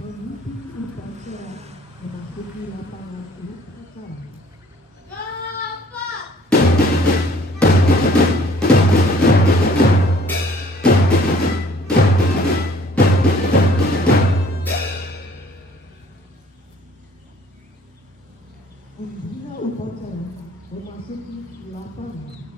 Pemimpin upacara memasuki lapangan upacara. Pembina upacara memasuki lapangan.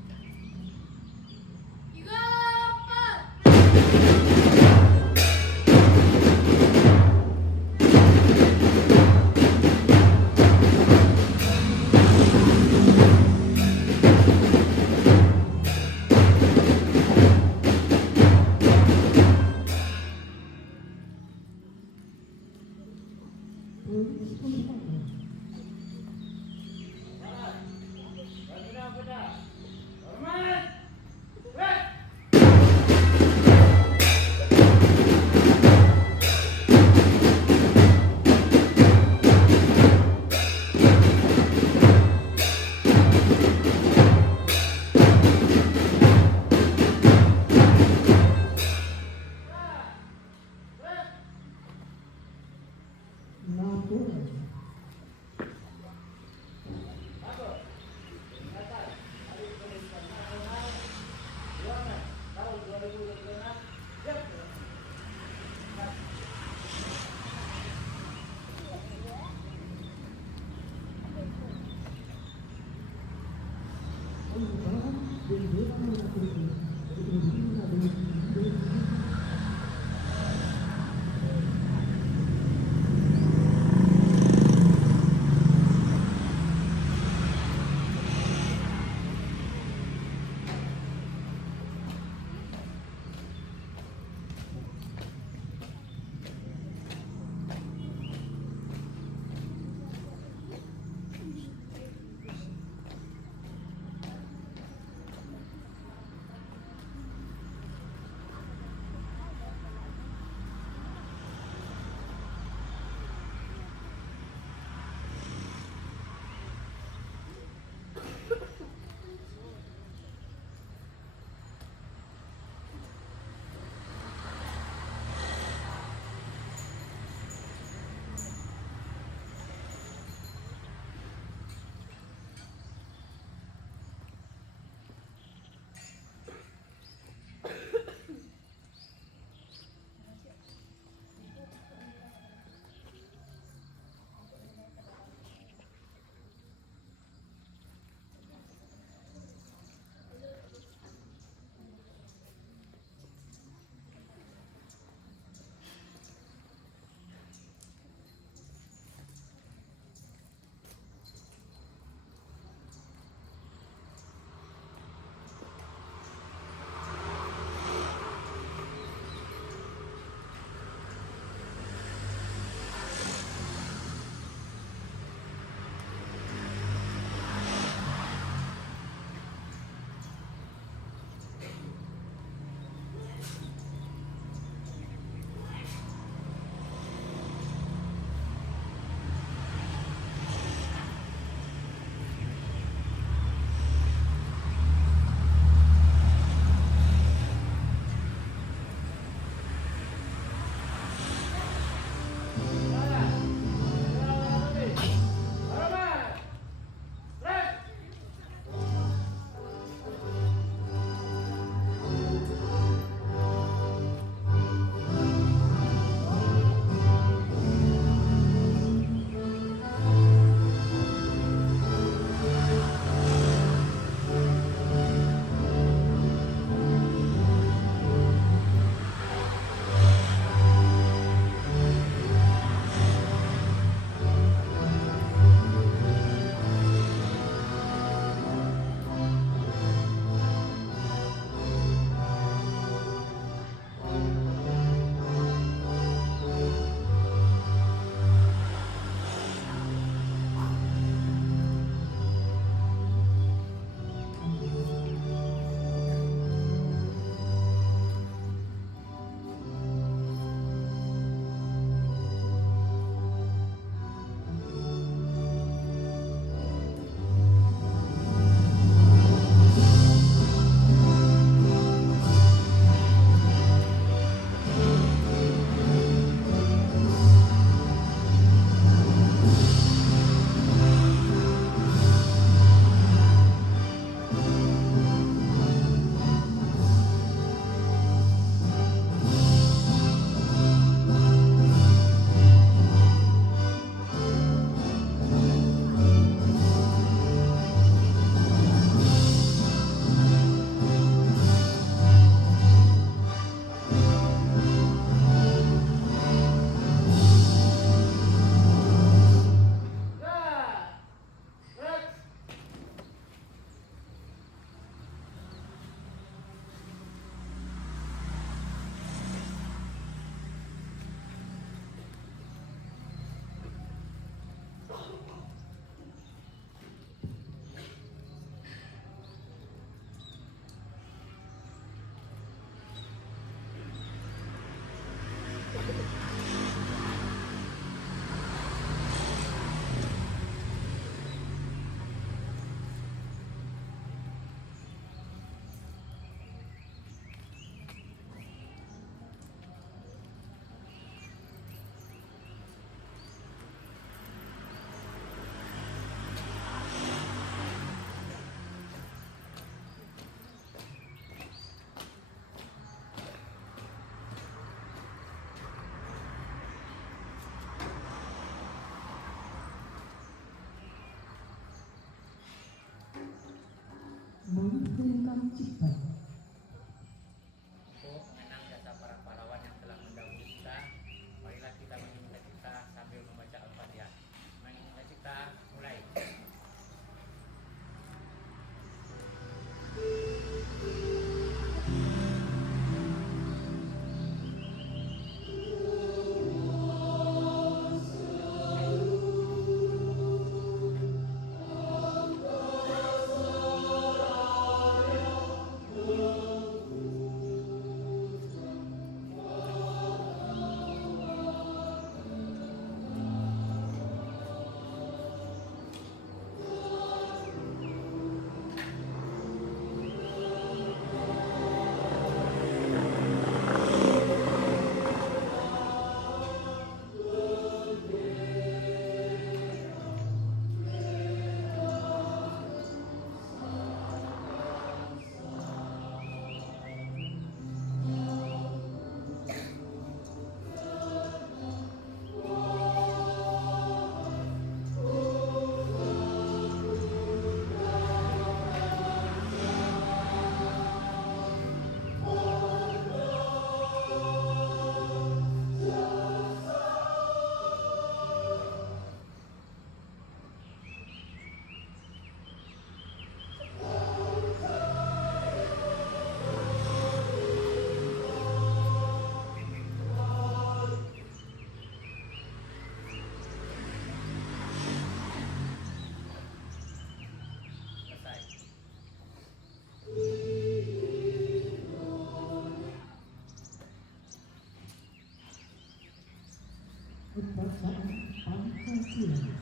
Pancasila.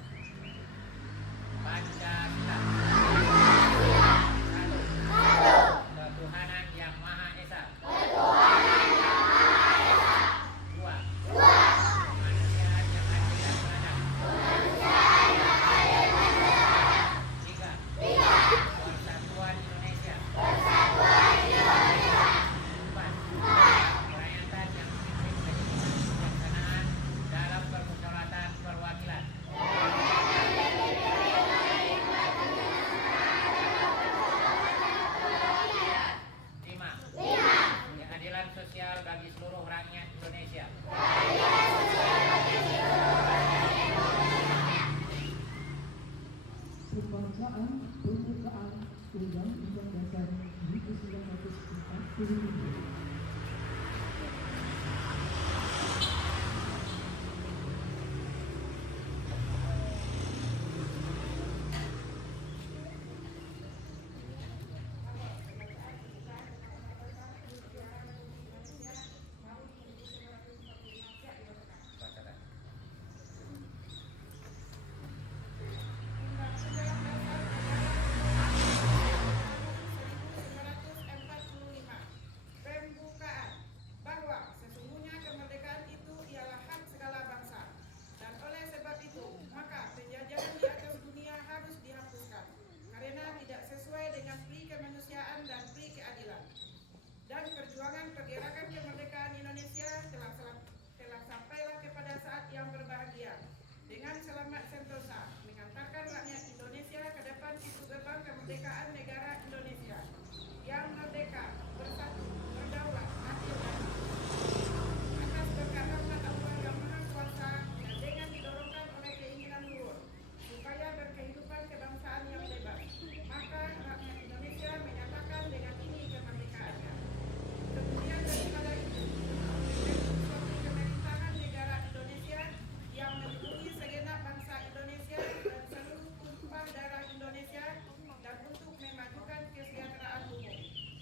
Pancasila. Ketuhanan Yang Maha Esa. Dua. Kemanusiaan yang adil dan beradab. Tiga. Persatuan Indonesia. Empat. Kerakyatan yang dipimpin dengan kebijaksanaan dalam permusyawaratan perwakilan. Lima. Keadilan sosial bagi seluruh rakyat Indonesia. Pembacaan pembukaan Undang-Undang Dasar 1945. Bacakan. Pembukaan bahwa sesungguhnya kemerdekaan itu ialah hak segala bangsa, dan oleh sebab itu maka penjajahan di atas dunia harus dihapuskan karena tidak sesuai dengan pri kemanusiaan dan pri keadilan. Dan perjuangan pergerakan kemerdekaan Indonesia telah sampailah kepada saat yang berbahagia dengan selamat sentosa mengantarkan rakyat Indonesia ke depan pintu gerbang kemerdekaan negara Indonesia yang merdeka, bersatu, berdaulat, adil dan atas berkat rahmat Allah yang Maha Kuasa dan dengan didorongkan oleh keinginan luhur supaya berkehidupan kebangsaan yang bebas, maka rakyat Indonesia menyatakan dengan ini kemerdekaannya. Kemudian daripada itu, suatu pemerintahan negara Indonesia yang melindungi segenap bangsa Indonesia dan seluruh tumpah darah Indonesia dan untuk memajukan kesejahteraan umum,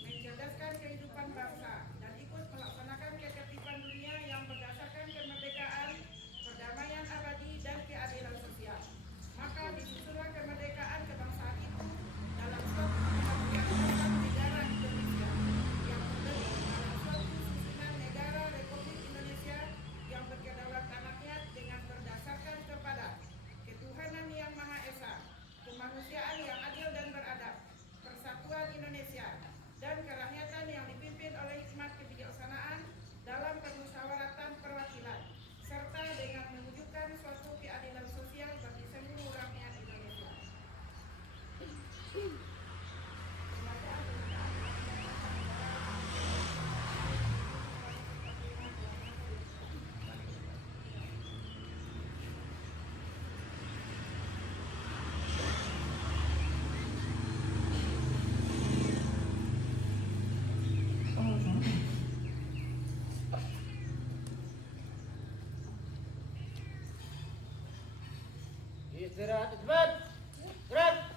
mencerdaskan kehidupan bangsa dan ikut melaksanakan ketertiban dunia yang berdasarkan kemerdekaan, perdamaian abadi dan keadilan sosial. Maka disusunlah kemerdekaan kebangsaan itu dalam suatu kesatuan negara Indonesia yang terdiri dalam suatu susunan negara Republik Indonesia yang berkedaulatan rakyat dengan berdasarkan kepada ketuhanan yang Maha Esa, kemanusiaan yang adil dan beradab, persatuan Indonesia, dan kerakyatan yang dipimpin oleh hikmat kebijaksanaan dalam permusyawaratan perwakilan, serta dengan mewujudkan suatu keadilan sosial bagi seluruh rakyat Indonesia. Istirahat cepat. Gerak.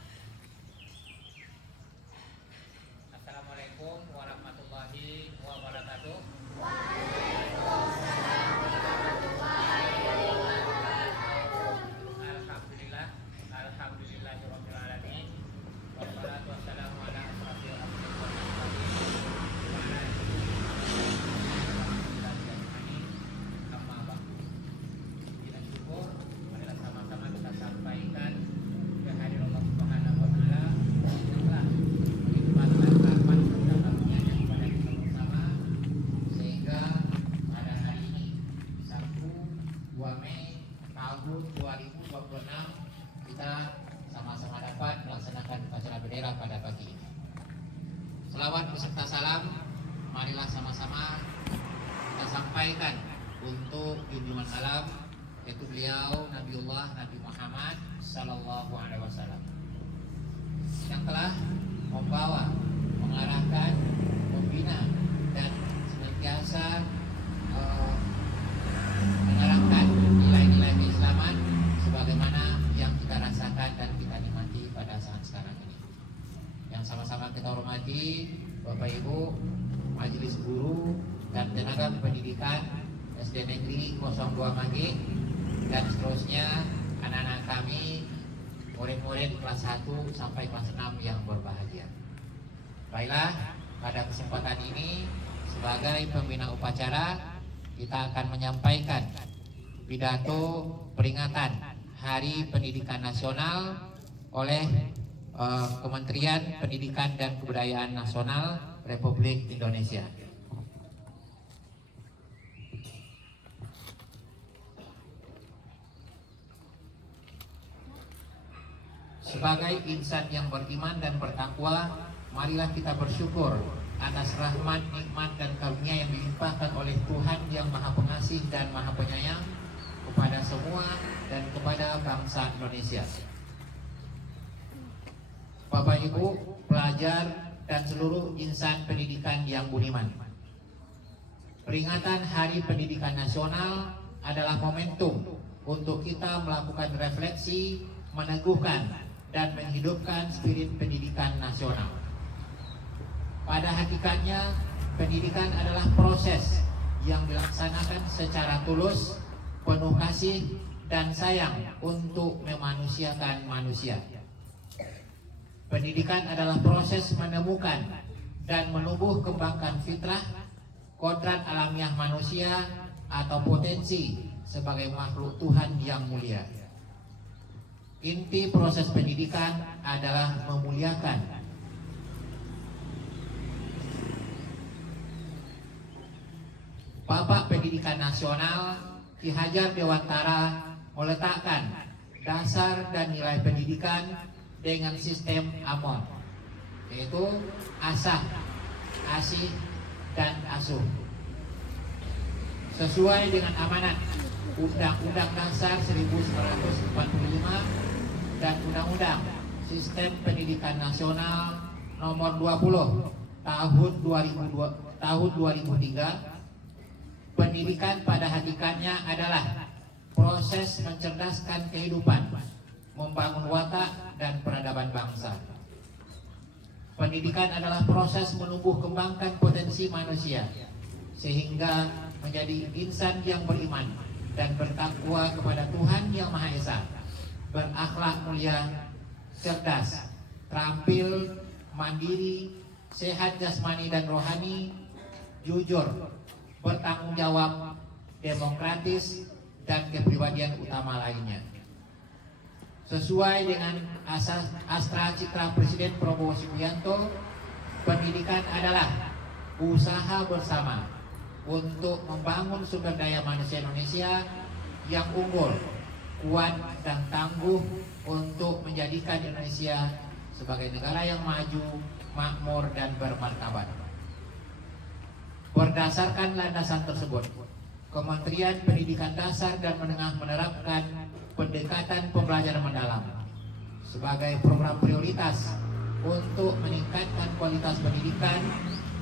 Assalamualaikum warahmatullahi wabarakatuh. Alhamdulillah, alhamdulillahirabbil alamin. Wassalatu wassalamu ala asyrofil anbiya'i wal mursalin wa ala alihi amma ba'du. Kita syukur marilah sama-sama kita sampaikan kehadiran Allah Subhanahu wa taala setelah melimpahkan rahmat dan karunia-Nya kepada kita bersama sehingga pada hari ini Sabtu 2 Mei tahun 2026 kita sama-sama dapat melaksanakan upacara bendera pada pagi ini. Selawat beserta salam marilah sama-sama kita sampaikan untuk junjungan alam yaitu beliau Nabi Muhammad Sallallahu Alaihi Wasallam yang telah membawa, mengarahkan, membina dan senantiasa menerapkan nilai-nilai keislaman sebagaimana yang kita rasakan dan kita nikmati pada saat sekarang ini. Yang sama-sama kita hormati Bapak Ibu, Majelis Guru dan tenaga pendidikan SD Negeri 02 Maging dan seterusnya anak-anak kami, murid-murid kelas 1 sampai kelas 6 yang berbahagia. Baiklah, pada kesempatan ini sebagai pembina upacara kita akan menyampaikan pidato peringatan Hari Pendidikan Nasional oleh Kementerian Pendidikan dan Kebudayaan Nasional Republik Indonesia. Sebagai insan yang beriman dan bertakwa, marilah kita bersyukur atas rahmat, nikmat, dan karunia yang dilimpahkan oleh Tuhan yang Maha Pengasih dan Maha Penyayang kepada semua dan kepada bangsa Indonesia. Bapak Ibu, pelajar, dan seluruh insan pendidikan yang budiman, peringatan Hari Pendidikan Nasional adalah momentum untuk kita melakukan refleksi, meneguhkan, dan menghidupkan spirit pendidikan nasional. Pada hakikatnya, pendidikan adalah proses yang dilaksanakan secara tulus, penuh kasih, dan sayang untuk memanusiakan manusia. Pendidikan adalah proses menemukan dan menumbuh kembangkan fitrah, kodrat alamiah manusia, atau potensi sebagai makhluk Tuhan yang mulia. Inti proses pendidikan adalah memuliakan. Bapak Pendidikan Nasional Ki Hajar Dewantara meletakkan dasar dan nilai pendidikan dengan sistem AMON, yaitu asah, asih, dan asuh. Sesuai dengan amanat Undang-Undang Dasar 1945 dan Undang-Undang Sistem Pendidikan Nasional Nomor 20 Tahun 2003, pendidikan pada hakikatnya adalah proses mencerdaskan kehidupan, membangun watak dan peradaban bangsa. Pendidikan adalah proses menumbuh kembangkan potensi manusia sehingga menjadi insan yang beriman dan bertakwa kepada Tuhan Yang Maha Esa, berakhlak mulia, cerdas, terampil, mandiri, sehat jasmani dan rohani, jujur, bertanggung jawab, demokratis, dan kepribadian utama lainnya. Sesuai dengan astra citra Presiden Prabowo Subianto, pendidikan adalah usaha bersama untuk membangun sumber daya manusia Indonesia yang unggul, kuat, dan tangguh untuk menjadikan Indonesia sebagai negara yang maju, makmur, dan bermartabat. Berdasarkan landasan tersebut, Kementerian Pendidikan Dasar dan Menengah menerapkan pendekatan pembelajaran mendalam sebagai program prioritas untuk meningkatkan kualitas pendidikan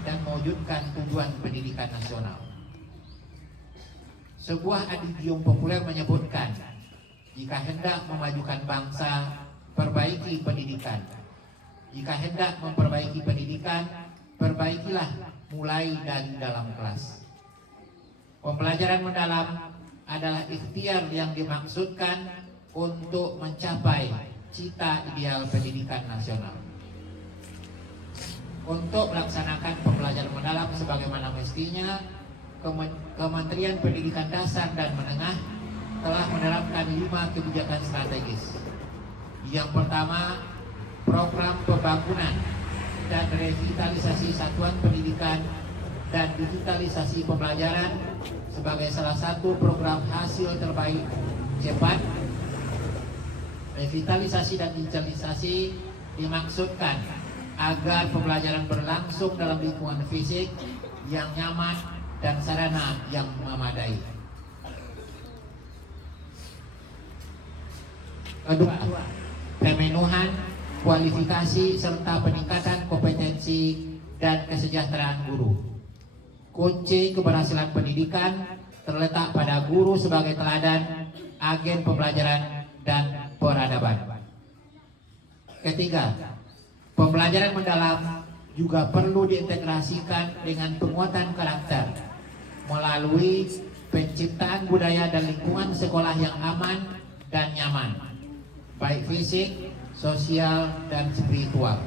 dan mewujudkan tujuan pendidikan nasional. Sebuah adigium populer menyebutkan, jika hendak memajukan bangsa, perbaiki pendidikan. Jika hendak memperbaiki pendidikan, perbaikilah mulai dari dalam kelas. Pembelajaran mendalam adalah ikhtiar yang dimaksudkan untuk mencapai cita ideal pendidikan nasional. Untuk melaksanakan pembelajaran mendalam sebagaimana mestinya, Kementerian Pendidikan Dasar dan Menengah telah menerapkan 5 kebijakan strategis. Yang pertama, program pembangunan dan revitalisasi satuan pendidikan dan digitalisasi pembelajaran sebagai salah satu program hasil terbaik cepat. Revitalisasi dan digitalisasi dimaksudkan agar pembelajaran berlangsung dalam lingkungan fisik yang nyaman dan sarana yang memadai. Kedua, pemenuhan kualifikasi serta peningkatan kompetensi dan kesejahteraan guru. Kunci keberhasilan pendidikan terletak pada guru sebagai teladan, agen pembelajaran, dan peradaban. Ketiga, pembelajaran mendalam juga perlu diintegrasikan dengan penguatan karakter melalui penciptaan budaya dan lingkungan sekolah yang aman, dan nyaman, baik fisik, sosial, dan spiritual.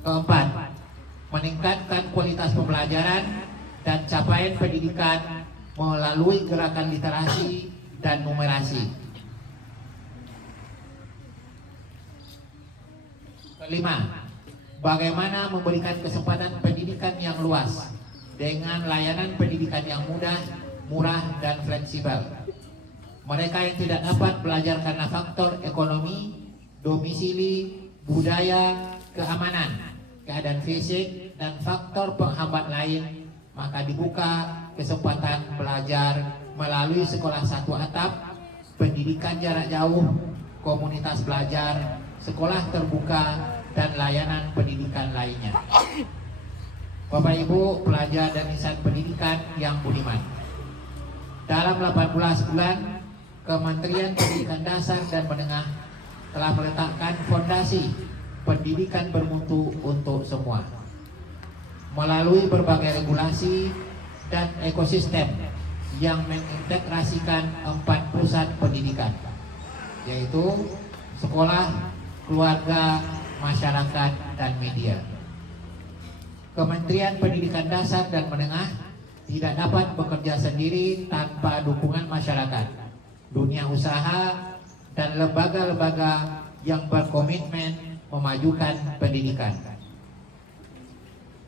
Keempat, meningkatkan kualitas pembelajaran dan capaian pendidikan melalui gerakan literasi dan numerasi. Kelima, bagaimana memberikan kesempatan pendidikan yang luas dengan layanan pendidikan yang mudah, murah, dan fleksibel. Mereka yang tidak dapat belajar karena faktor ekonomi, domisili, budaya, keamanan, keadaan fisik, dan faktor penghambat lain, maka dibuka kesempatan belajar melalui sekolah satu atap, pendidikan jarak jauh, komunitas belajar, sekolah terbuka, dan layanan pendidikan lainnya. Bapak Ibu pelajar dan insan pendidikan yang budiman, dalam 18 bulan Kementerian Pendidikan Dasar dan Menengah telah meletakkan fondasi pendidikan bermutu untuk semua melalui berbagai regulasi dan ekosistem yang mengintegrasikan 4 pusat pendidikan, yaitu sekolah, keluarga, masyarakat, dan media. Kementerian Pendidikan Dasar dan Menengah tidak dapat bekerja sendiri tanpa dukungan masyarakat, dunia usaha, dan lembaga-lembaga yang berkomitmen memajukan pendidikan.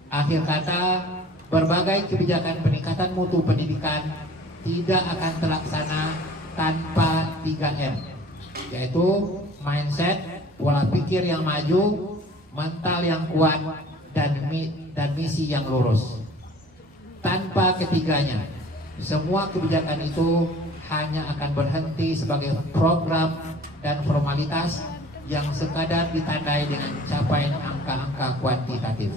Akhir kata, berbagai kebijakan peningkatan mutu pendidikan tidak akan terlaksana tanpa 3M, yaitu mindset, pola pikir yang maju, mental yang kuat, dan misi yang lurus. Tanpa ketiganya, semua kebijakan itu hanya akan berhenti sebagai program dan formalitas yang sekadar ditandai dengan capaian angka-angka kuantitatif.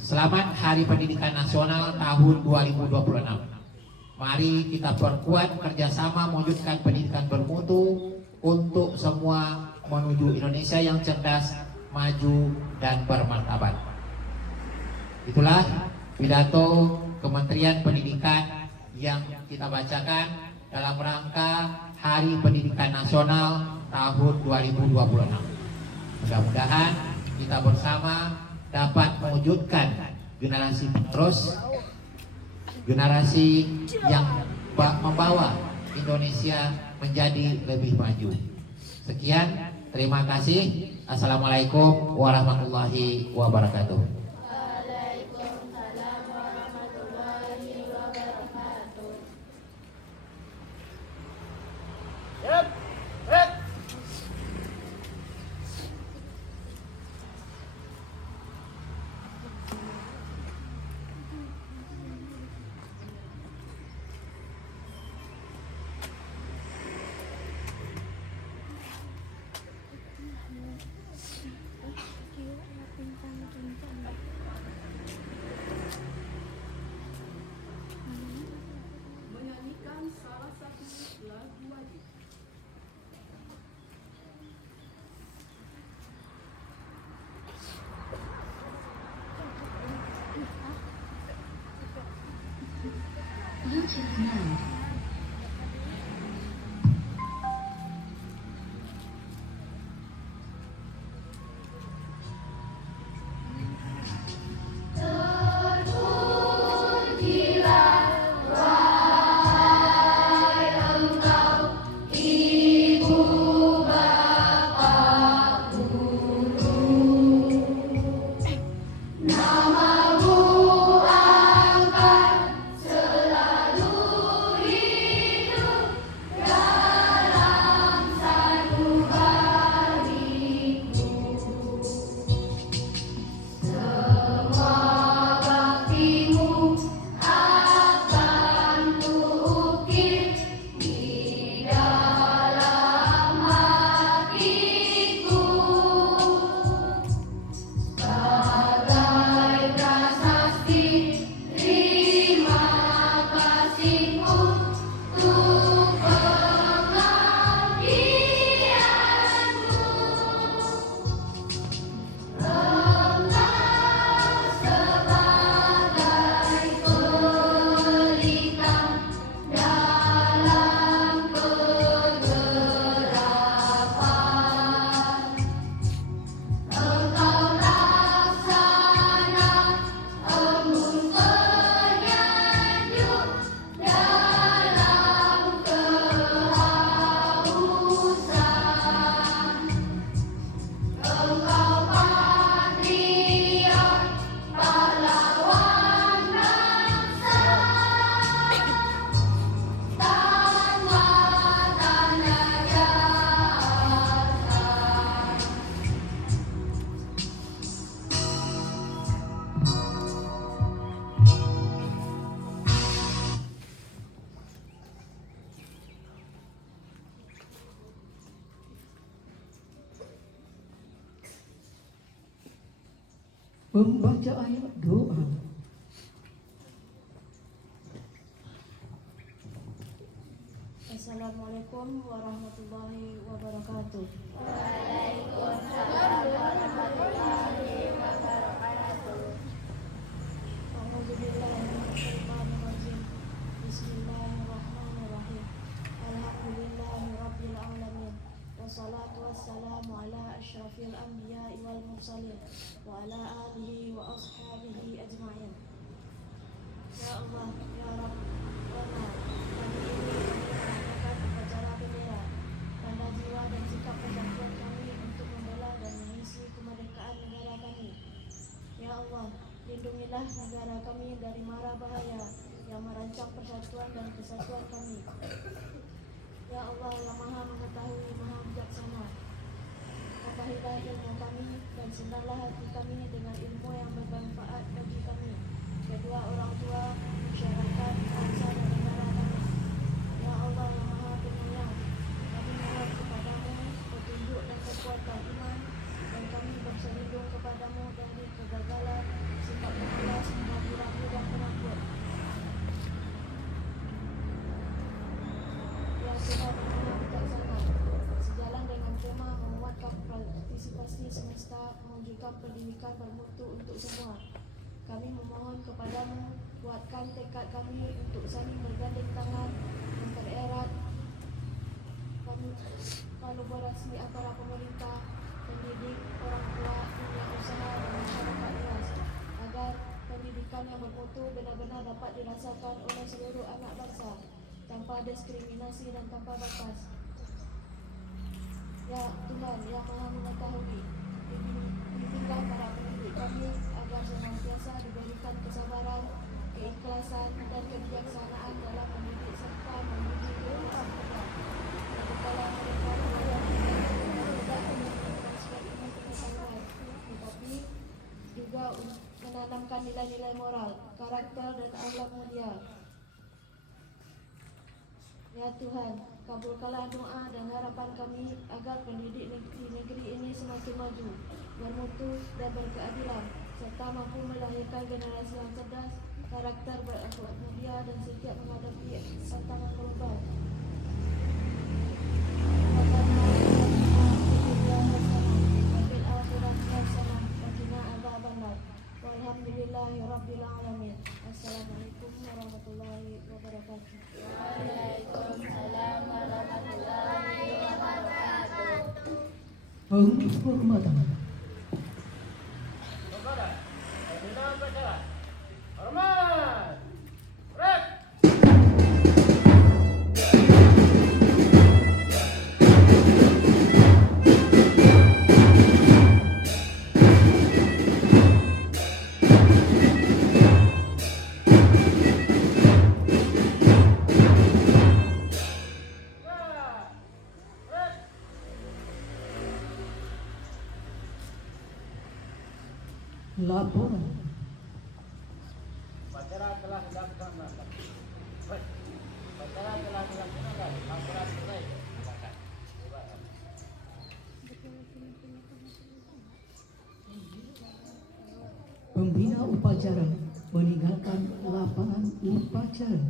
Selamat Hari Pendidikan Nasional tahun 2026. Mari kita perkuat kerjasama mewujudkan pendidikan bermutu untuk semua menuju Indonesia yang cerdas, maju, dan bermartabat. Itulah pidato Kementerian Pendidikan yang kita bacakan dalam rangka Hari Pendidikan Nasional tahun 2026. Mudah-mudahan kita bersama dapat mewujudkan generasi penerus, generasi yang membawa Indonesia menjadi lebih maju. Sekian, terima kasih. Assalamualaikum warahmatullahi wabarakatuh. Menyanyikan salah satu lagu wajib. Bluetooth mode. Namamu angkat selalu Membaca ayat doa. Assalamualaikum warahmatullahi wabarakatuh. A'udzubillahiminasyaitonirrajim. Bismillahirrahmanirrahim. Alhamdulillahirabbil alamin. Wassalatu wassalamu ala asyrafil anbiya'i wal mursalin wa ala alihi wa ashabihi ajma'in. Ya Allah, ya Rabb, Rabbana, kami ini melaksanakan upacara bendera, tanda jiwa dan sikap persatuan kami untuk membela dan mengisi kemerdekaan negara kami. Ya Allah, lindungilah negara kami dari mara bahaya yang merancang persatuan dan kesatuan kami. Ya Allah yang maha mengetahui, maha bijaksana, tambahilah ilmu kami dan senanglah hati kami dengan ilmu yang bermanfaat bagi kami, kedua orang tua, masyarakat, bangsa dan negara kami. Ya Allah yang maha penyayang, kami mohon kepadamu petunjuk dan kekuatan iman, dan kami berselindung kepadamu dari kegagalan, sikap pemalas, ragu-ragu dan penakut. Ya Tuhan yang maha bijaksana, sejalan dengan tema menguatkan partisipasi semesta, mewujudkan pendidikan bermutu untuk semua, kami memohon kepadamu, kuatkan tekad kami untuk saling bergandeng tangan, mempererat kolaborasi antara pemerintah, pendidik, orang tua, dunia usaha dan masyarakat luas, agar pendidikan yang bermutu benar-benar dapat dirasakan oleh seluruh anak bangsa, tanpa diskriminasi dan tanpa batas. Ya Tuhan yang maha mengetahui, bimbinglah para pendidik kami agar senantiasa diberikan kesabaran, keikhlasan dan kebijaksanaan dalam mendidik serta mendidik lulusan kerja. Kepala mereka yang tidak menginginkan sebab ini pengetahuan, tetapi juga menanamkan nilai-nilai moral, karakter dan akhlak mulia. Ya Tuhan, kabulkanlah doa dan harapan kami agar pendidik di negeri ini semakin maju, bermutu dan berkeadilan, serta mampu melahirkan generasi yang cerdas, karakter berakhlak mulia dan siap menghadapi tantangan global. Walhamdulillahirabbil alamin. Assalamualaikum warahmatullahi wabarakatuh. Penghormatan. Hormat. Rep. Laporan. Upacara telah dilaksanakan. Baik. Upacara telah dilaksanakan. Laporan selesai. Silakan. Pembina upacara meninggalkan lapangan upacara.